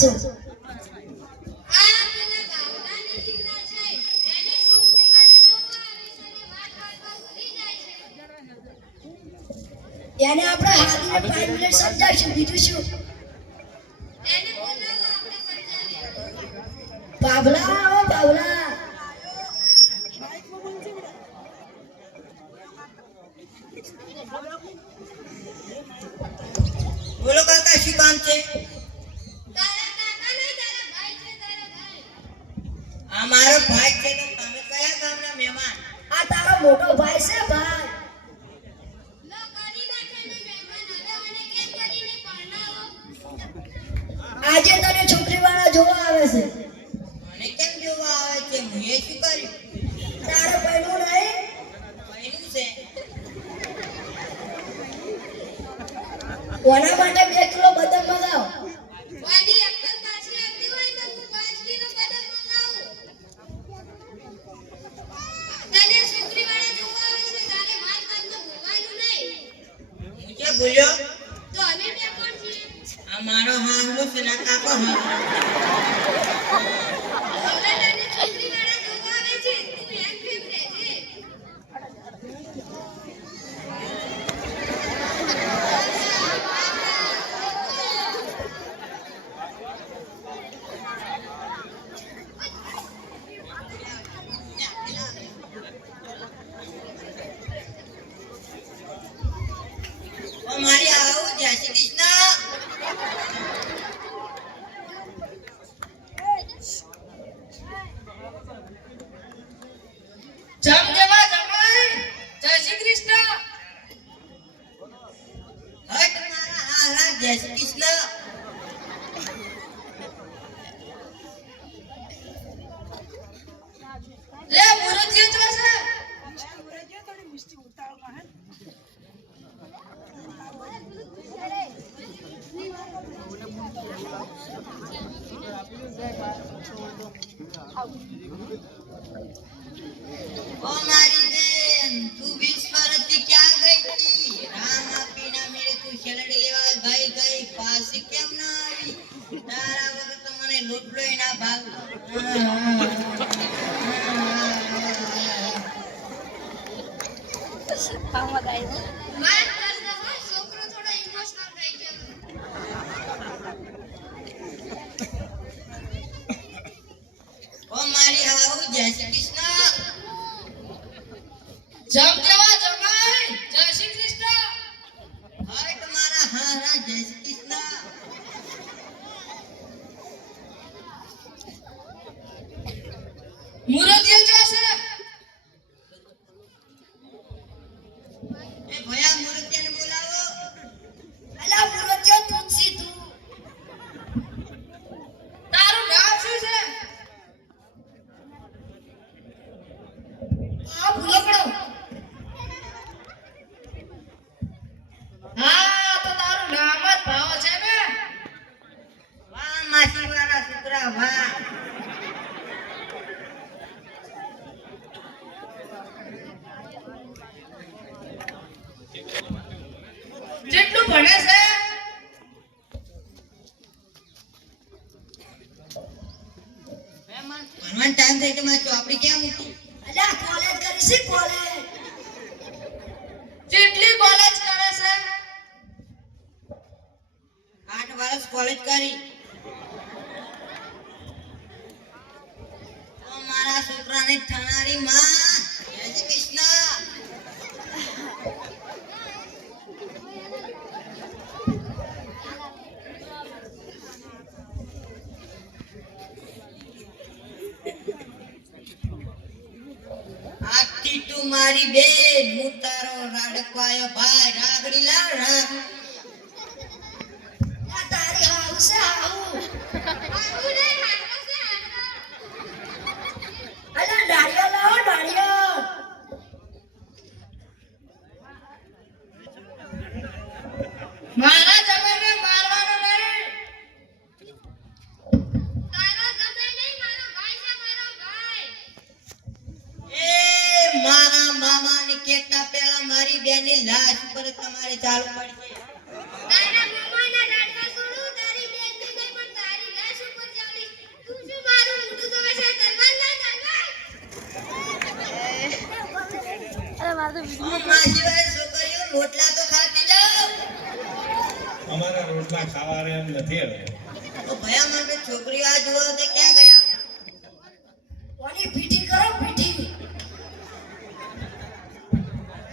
છો એને આપણે હાથીને 5 મિનિટ સમજાવશું બીજું શું બાબલા આવો બાબલા બોલો કાકા શું કામ છે આ મારો ભાઈ છે તો તમે કયા ગામના મહેમાન આ તારો મોટો ભાઈ છે ભાઈ આજે તને છોકરીવાળા જોવા આવે છે મને કેમ જોવા આવે છે મુએ શું કર્યું તારો પૈણું નહીં કઈનું છે કોના માટે 2 કિલો બદામ મંગાવ મુજે બોલ્યો આ મારો હાહલો છે ના કાકો હા મારી આવું જય શ્રી કૃષ્ણ જમ જવા જમાઈ જય શ્રી કૃષ્ણ હટ મારા હાહલા જય શ્રી કૃષ્ણ લે મુરજીઓ તો છે ઓ મારી બેન તું 20 વર્ષથી ક્યાં ગઈ હતી રામ આપીના મેરે તું શેરડી લેવા ગઈ ગઈ પાછી કેમ ના આવી તારા વગર તો મને લોટલોય ના ભાવ ઓ મારી હાઉ જય શ્રી કૃષ્ણ જમ જવા જમાઈ જય શ્રી કૃષ્ણ હટ મારા હારા જય શ્રી કૃષ્ણ મુરજીઓ તો છે એ ભયા મુરતિયાને બોલાવો અલા મુરજો તું સીધું તારું નામ શું છે આ ભૂલકડો હા તો તારું નામ જ ભાવ છે ને વાહ માસીવાના છોકરા વાહ જેટલું ભણે છે ભણવાનો ટાઈમ થઈ તો મારી ચોપડી ક્યાં મૂકી અલા કોલેજ કરી છે કોલેજ જેટલી કોલેજ કરે છે 8 વર્ષ કોલેજ કરી ઓ મારા છોકરાને થનારી માં જય શ્રી કૃષ્ણ આજથી તું મારી બેન હું તારો રાડકવાયો ભાઈ રાગડી લાવ રાગ આ તારી હાઉ છે હાઉ અલા ડાળિયો લાવો ડાળિયો મારા જમાઈને મારવાનો નહીં એ મારા મામાને કેતા પહેલા મારી બેનની લાશ ઉપર તમારે ચાલુ પડશે માસી વાળી છોકરીઓ રોટલા તો ખાતી જાઓ. અમારા રોટલા ખાવા રે એમ નથી હવે. તો ભયા માટે છોકરીઓ આ જોવા તે